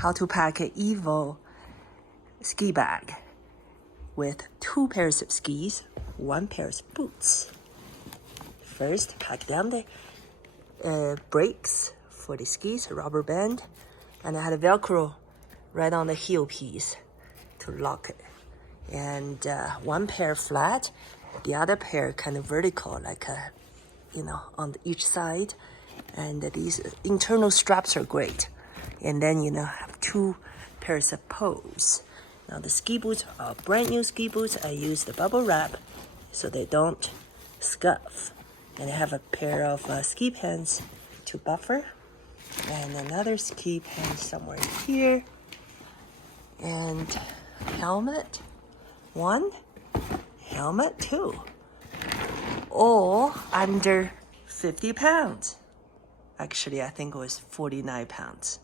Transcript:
how to pack an Evo ski bag with 2 pairs of skis, 1 pair of boots. First, pack down the brakes for the skis, rubber band, and I had a Velcro right on the heel piece to lock it. And 1 pair flat, the other pair kind of vertical, like on each side. And these internal straps are great. And then have 2 pairs of poles. Now the ski boots are brand new ski boots. I use the bubble wrap so they don't scuff. And I have a pair of ski pants to buffer, and another ski pants somewhere here, and helmet 1, helmet 2, all under 50 pounds. Actually, I think it was 49 pounds.